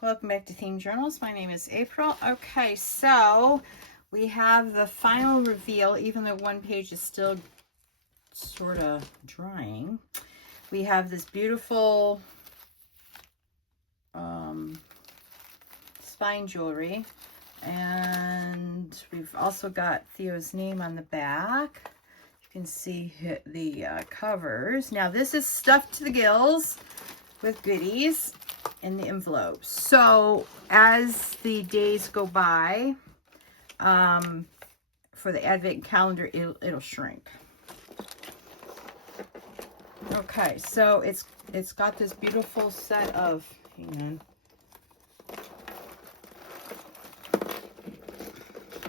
Welcome back to Themed Journals. My name is April. Okay, so we have the final reveal, even though one page is still sort of drying. We have this beautiful spine jewelry, and we've also got Theo's name on the back. You can see the covers. Now this is stuffed to the gills with goodies in the envelope. So as the days go by, for the advent calendar, it'll shrink. Okay, so it's got this beautiful set of, hang on.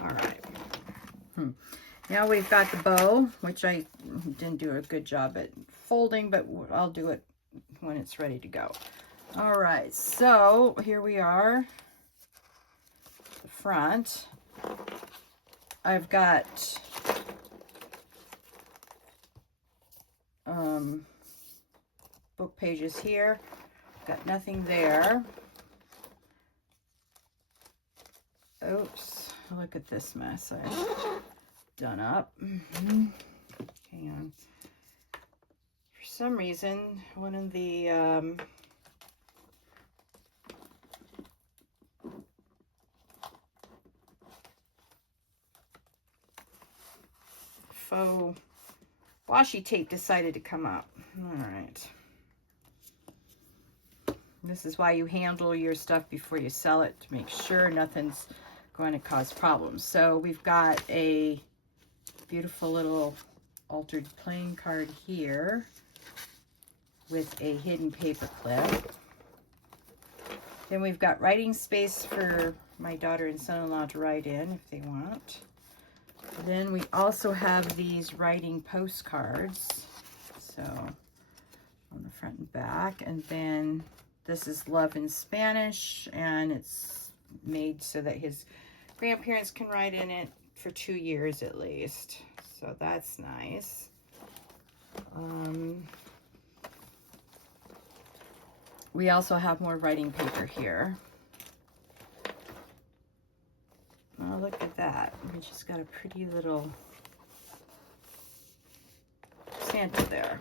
All right. Now we've got the bow, which I didn't do a good job at folding, but I'll do it when it's ready to go. All right, so here we are, the front. I've got book pages here. Got nothing there. Oops, look at this mess I've done up. Hang on. For some reason, one of the faux washi tape decided to come up. All right. This is why you handle your stuff before you sell it, to make sure nothing's going to cause problems. So we've got a beautiful little altered playing card here with a hidden paper clip. Then we've got writing space for my daughter and son-in-law to write in if they want. Then we also have these writing postcards, so on the front and back. And then this is Love in Spanish, and it's made so that his grandparents can write in it for 2 years at least. So that's nice. We also have more writing paper here. Oh, look at that. We just got a pretty little Santa there.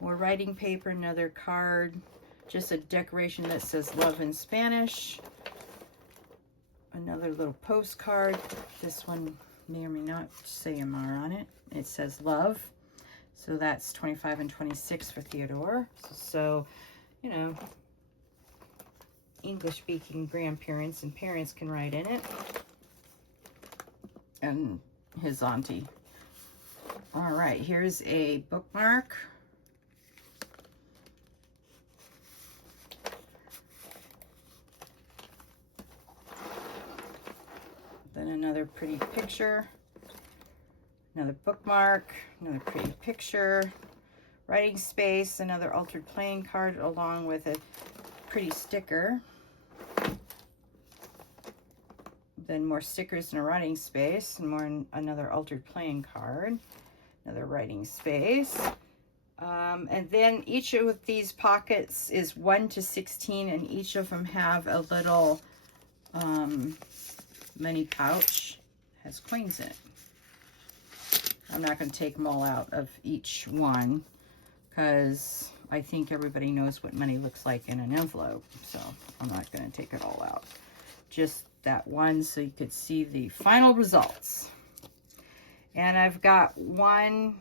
More writing paper, another card, just a decoration that says Love in Spanish. Another little postcard. This one may or may not say MR on it. It says Love. So that's 25 and 26 for Theodore. So, you know, English-speaking grandparents and parents can write in it. And his auntie. All right, here's a bookmark. Then another pretty picture. Another bookmark. Another pretty picture. Writing space. Another altered playing card along with a pretty sticker. Then more stickers and a writing space, and another altered playing card, another writing space. And then each of these pockets is 1 to 16, and each of them have a little mini pouch, has coins in it. I'm not going to take them all out of each one because I think everybody knows what money looks like in an envelope, so I'm not going to take it all out. Just that one so you could see the final results. And I've got 1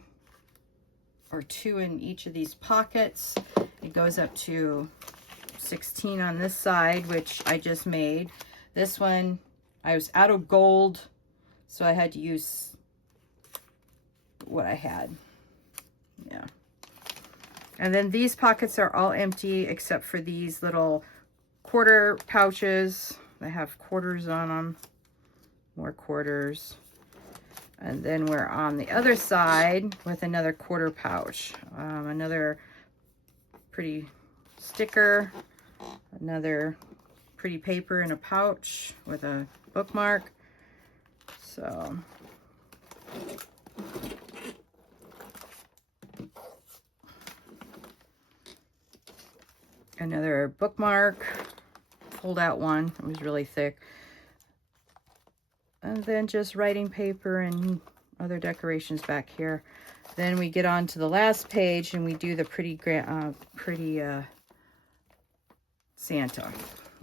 or 2 in each of these pockets. It goes up to 16 on this side, which I just made. This one, I was out of gold, so I had to use what I had. Yeah. And then these pockets are all empty except for these little quarter pouches. They have quarters on them, more quarters. And then we're on the other side with another quarter pouch. Another pretty sticker, another pretty paper in a pouch with a bookmark. So Another bookmark, fold out one. It was really thick. And then just writing paper and other decorations back here. Then we get on to the last page and we do the pretty Santa.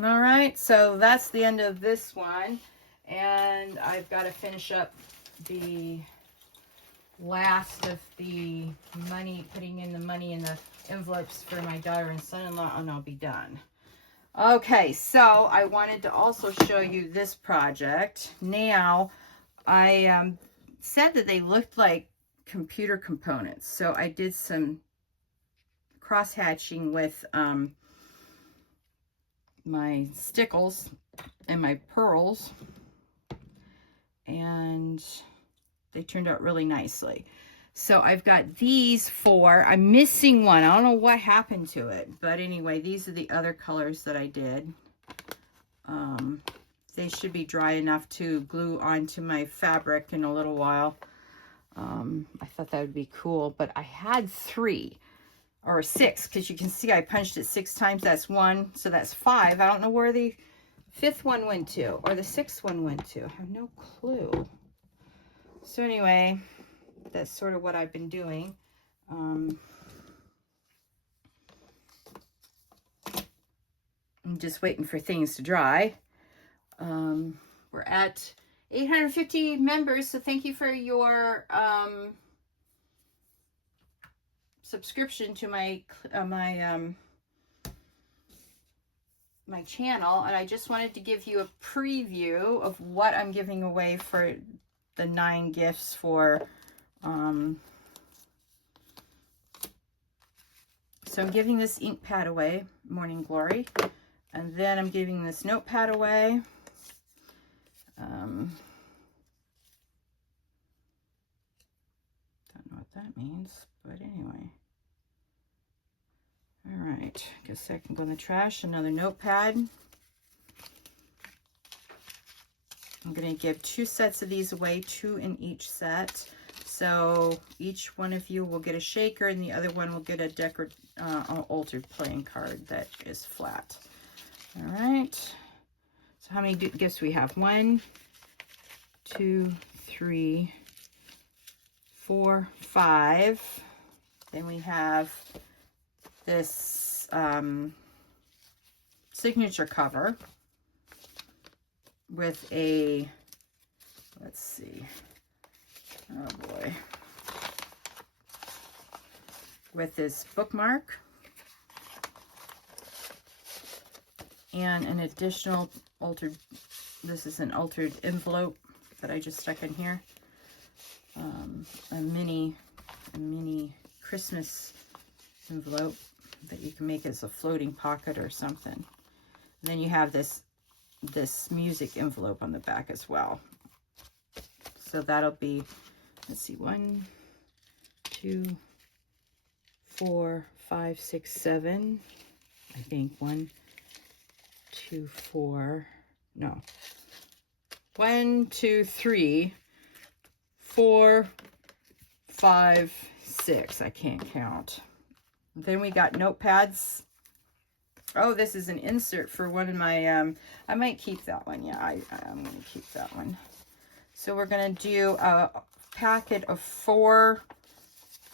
All right, so that's the end of this one. And I've got to finish up the last of the money, putting in the money in the envelopes for my daughter and son-in-law, and I'll be done. Okay, so I wanted to also show you this project. Now, I said that they looked like computer components, so I did some cross-hatching with my stickles and my pearls, and they turned out really nicely. So I've got these four. I'm missing one. I don't know what happened to it, but anyway, these are the other colors that I did. They should be dry enough to glue onto my fabric in a little while. I thought that would be cool, but I had 3 or 6, because you can see I punched it 6 times. That's 1, so that's 5. I don't know where the 5th one went to, or the 6th one went to. I have no clue. So anyway, that's sort of what I've been doing. I'm just waiting for things to dry. We're at 850 members, so thank you for your subscription to my my channel, and I just wanted to give you a preview of what I'm giving away for the 9 gifts for so I'm giving this ink pad away, Morning Glory, and then I'm giving this notepad away. Don't know what that means, but anyway. All right, guess that can go in the trash. Another notepad. I'm going to give 2 sets of these away, 2 in each set. So each one of you will get a shaker, and the other one will get a altered playing card that is flat. All right. So how many gifts we have? 1, 2, 3, 4, 5. Then we have this signature cover with a, let's see, oh boy, with this bookmark and an additional altered, this is an altered envelope that I just stuck in here, a mini Christmas envelope that you can make as a floating pocket or something. And then you have this music envelope on the back as well. So that'll be, let's see, 1, 2, 4, 5, 6, 7. I think 1, 2, 4. No. 1, 2, 3, 4, 5, 6. I can't count. Then we got notepads. Oh, this is an insert for one of my, I might keep that one. Yeah, I'm going to keep that one. So we're going to do a packet of 4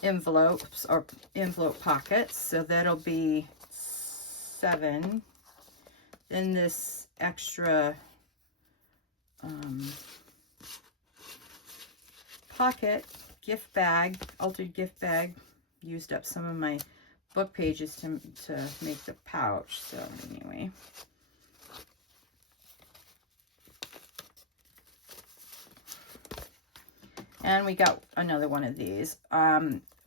envelopes or envelope pockets. So that'll be 7. Then this extra pocket gift bag, altered gift bag, used up some of my book pages to make the pouch. So anyway, and we got another one of these.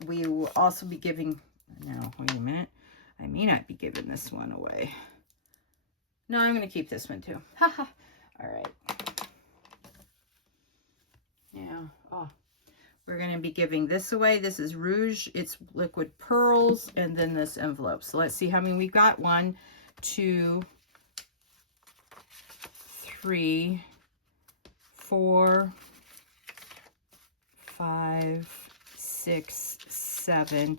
We will also be giving, no, wait a minute, I may not be giving this one away. No, I'm going to keep this one too. Haha. All right. Yeah. Oh, we're going to be giving this away. This is Rouge. It's liquid pearls, and then this envelope. So let's see how many we've got. 1, 2, 3, 4, 5, 6, 7,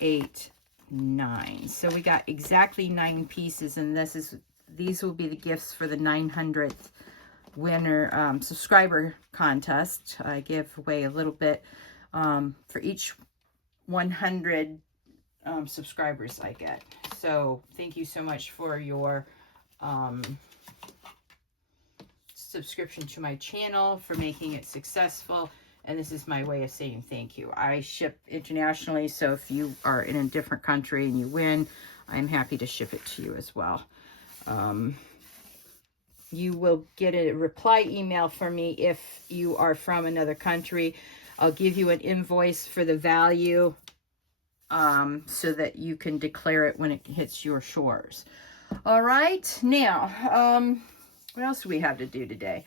8, 9. So we got exactly 9 pieces, and these will be the gifts for the 900th winner subscriber contest. I give away a little bit for each 100 subscribers I get. So thank you so much for your subscription to my channel, for making it successful. And this is my way of saying thank you. I ship internationally, so if you are in a different country and you win, I'm happy to ship it to you as well. You will get a reply email from me if you are from another country. I'll give you an invoice for the value so that you can declare it when it hits your shores. All right, now, what else do we have to do today?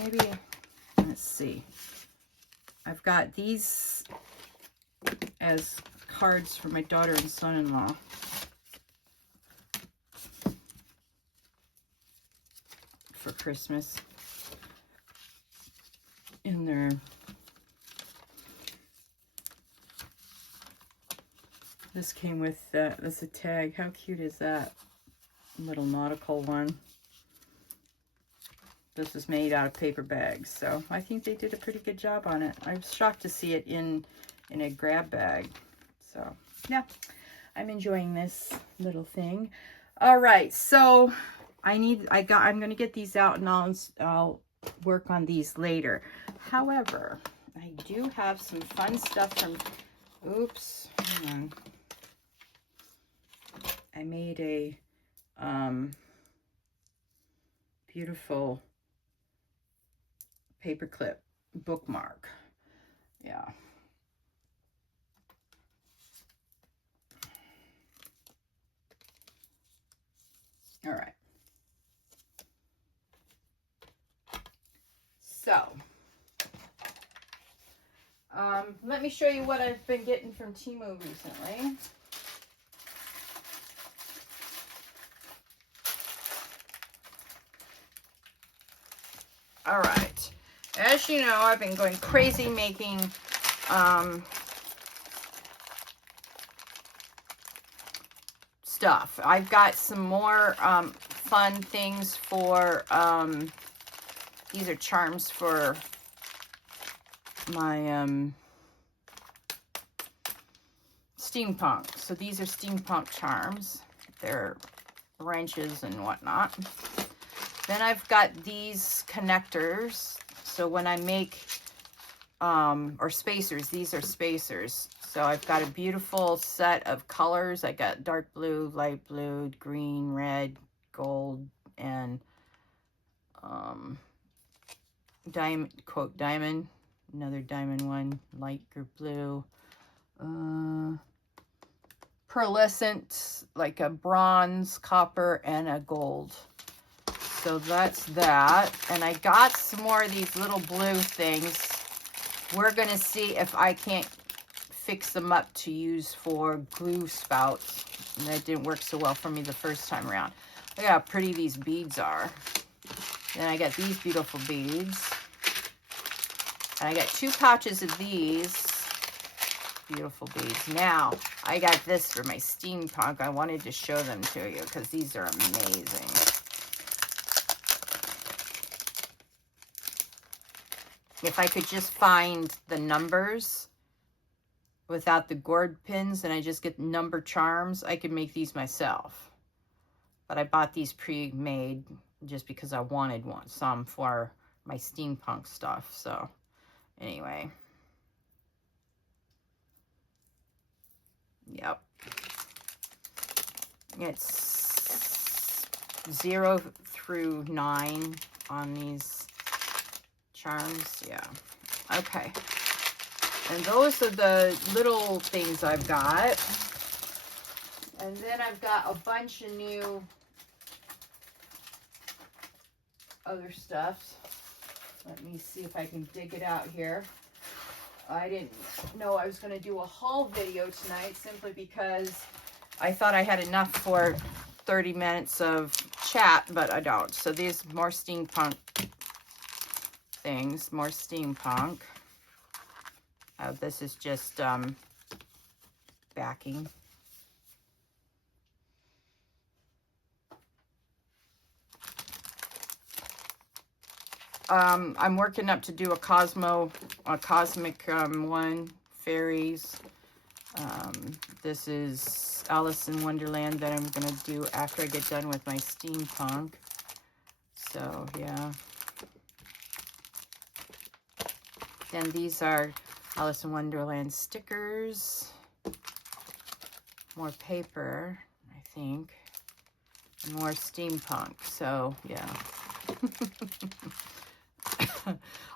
Maybe, let's see. I've got these as cards for my daughter and son-in-law. For Christmas. In there. This came with that's a tag. How cute is that? Little nautical one. This is made out of paper bags, so I think they did a pretty good job on it. I was shocked to see it in a grab bag. So yeah, I'm enjoying this little thing. All right, so I'm gonna get these out, and I'll work on these later. However, I do have some fun stuff from, oops, hang on. I made a beautiful paperclip bookmark. Yeah. All right. So, let me show you what I've been getting from Temu recently. All right. As you know, I've been going crazy making stuff. I've got some more fun things for, these are charms for my steampunk. So these are steampunk charms. They're wrenches and whatnot. Then I've got these connectors. So when I make, or spacers, these are spacers. So I've got a beautiful set of colors. I got dark blue, light blue, green, red, gold, and diamond, quote, diamond. Another diamond one, lighter blue. Pearlescent, like a bronze, copper, and a gold. So that's that. And I got some more of these little blue things. We're going to see if I can't fix them up to use for glue spouts. And that didn't work so well for me the first time around. Look how pretty these beads are. Then I got these beautiful beads. And I got 2 pouches of these beautiful beads. Now, I got this for my steampunk. I wanted to show them to you because these are amazing. If I could just find the numbers without the gourd pins and I just get number charms, I could make these myself. But I bought these pre-made just because I wanted some for my steampunk stuff. So anyway. Yep. It's 0 through 9 on these charms. Yeah. Okay. And those are the little things I've got. And then I've got a bunch of new other stuff. Let me see if I can dig it out here. I didn't know I was going to do a haul video tonight simply because I thought I had enough for 30 minutes of chat, but I don't. So these more steampunk things, more steampunk. This is just backing. I'm working up to do a cosmic one, fairies. This is Alice in Wonderland that I'm going to do after I get done with my steampunk. So, yeah. Then these are Alice in Wonderland stickers. More paper, I think. And more steampunk. So, yeah.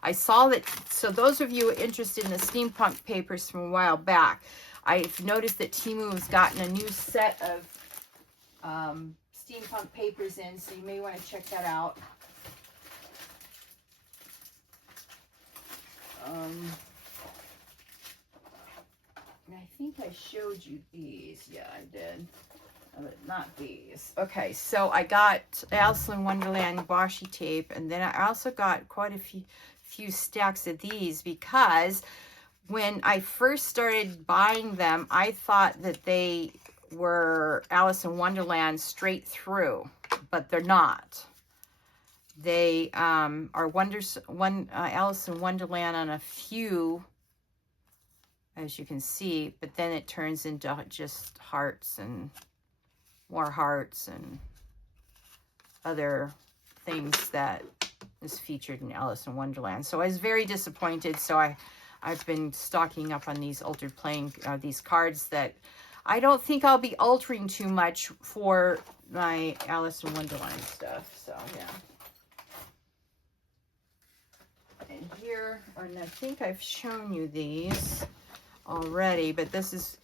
I saw that, so those of you interested in the steampunk papers from a while back, I've noticed that Temu has gotten a new set of steampunk papers in, so you may want to check that out. I think I showed you these. Yeah, I did. But not these. Okay, so I got Alice in Wonderland washi tape, and then I also got quite a few stacks of these, because when I first started buying them, I thought that they were Alice in Wonderland straight through, but they're not. They are Alice in Wonderland on a few, as you can see, but then it turns into just hearts and more hearts and other things that is featured in Alice in Wonderland. So I was very disappointed. So I've been stocking up on these altered playing, these cards that I don't think I'll be altering too much for my Alice in Wonderland stuff. So, yeah. And here, and I think I've shown you these already, but this is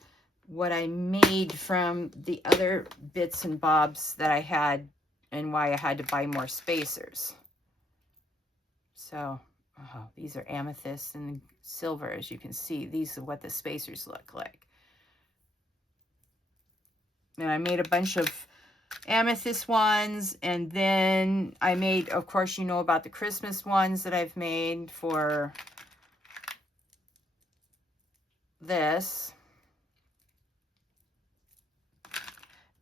what I made from the other bits and bobs that I had, and why I had to buy more spacers. So, these are amethyst and silver, as you can see. These are what the spacers look like. And I made a bunch of amethyst ones, and then I made, of course, you know about the Christmas ones that I've made for this.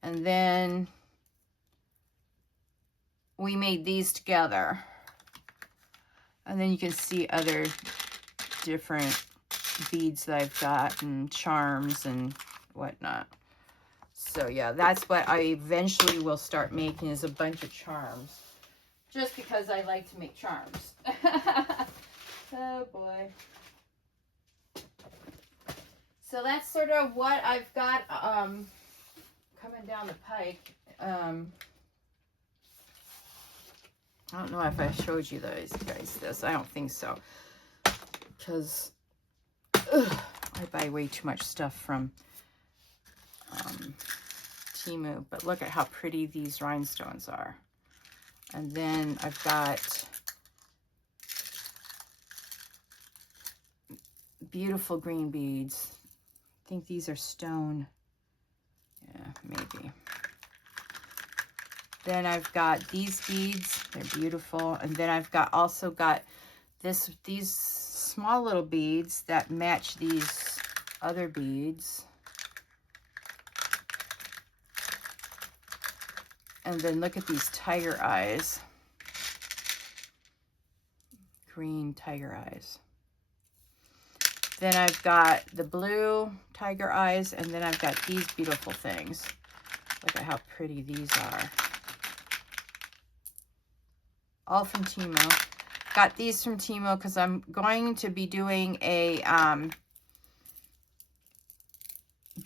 And then we made these together. And then you can see other different beads that I've got, and charms and whatnot. So yeah, that's what I eventually will start making, is a bunch of charms. Just because I like to make charms. Oh boy. So that's sort of what I've got coming down the pike. I don't know if I showed you guys this. I don't think so. Because I buy way too much stuff from Temu. But look at how pretty these rhinestones are. And then I've got beautiful green beads. I think these are stone. Yeah, maybe. Then I've got these beads. They're beautiful. And then I've also got these small little beads that match these other beads. And then look at these tiger eyes. Green tiger eyes. Then I've got the blue tiger eyes, and then I've got these beautiful things. Look at how pretty these are. All from Temu. Got these from Temu because I'm going to be doing a I'm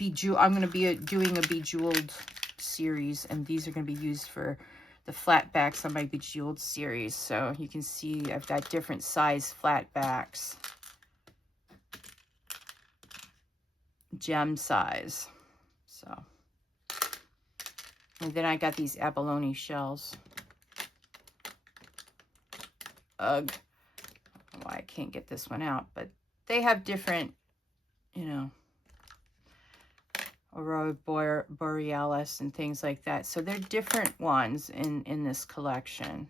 going to be doing a bejeweled series, and these are going to be used for the flat backs on my bejeweled series. So you can see I've got different size flat backs. Gem size. So, and then I got these abalone shells. Ugh. I don't know why I can't get this one out, but they have different, you know, Aurora Borealis and things like that. So they're different ones in this collection.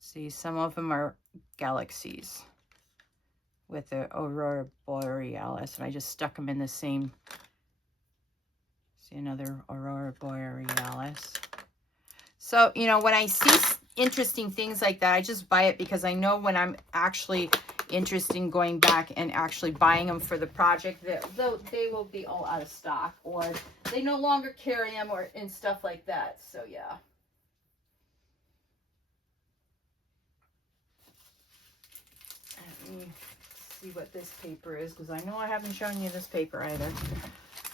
See, some of them are galaxies with the Aurora Borealis, and I just stuck them in the same. See, another Aurora Borealis. So, you know, when I see interesting things like that, I just buy it because I know when I'm actually interested in going back and actually buying them for the project, that they will be all out of stock, or they no longer carry them, or and stuff like that. So yeah. Let me see what this paper is, because I know I haven't shown you this paper either.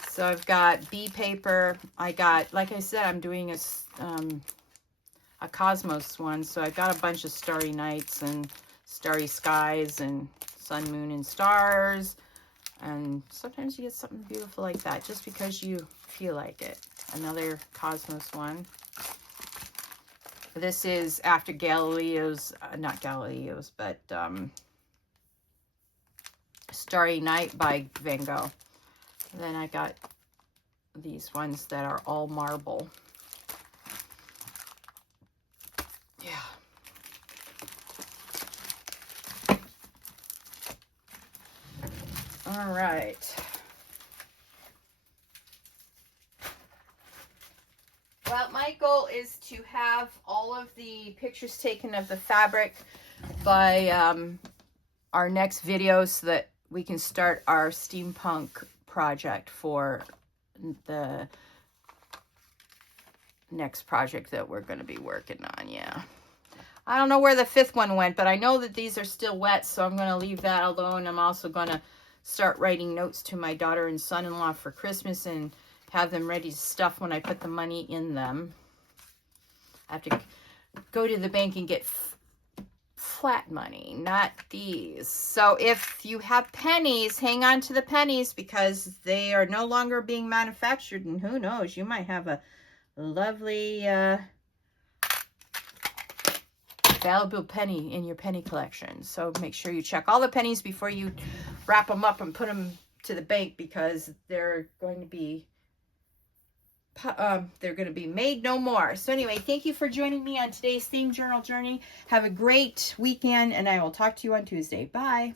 So I've got bee paper. I got, like I said, I'm doing a Cosmos one, so I got a bunch of starry nights and starry skies and sun, moon, and stars. And sometimes you get something beautiful like that just because you feel like it. Another Cosmos one. This is after Galileo's, not Galileo's, but Starry Night by Van Gogh. And then I got these ones that are all marble. Yeah. All right. Well, my goal is to have all of the pictures taken of the fabric by our next video so that we can start our steampunk project for the next project that we're going to be working on. Yeah. I don't know where the 5th one went, but I know that these are still wet, so I'm going to leave that alone. I'm also going to start writing notes to my daughter and son-in-law for Christmas and have them ready to stuff when I put the money in them. I have to go to the bank and get flat money, not these. So if you have pennies, hang on to the pennies because they are no longer being manufactured, and who knows, you might have a lovely valuable penny in your penny collection. So make sure you check all the pennies before you wrap them up and put them to the bank, because they're going to be made no more. So anyway, thank you for joining me on today's Themed Journal journey. Have a great weekend, and I will talk to you on Tuesday. Bye.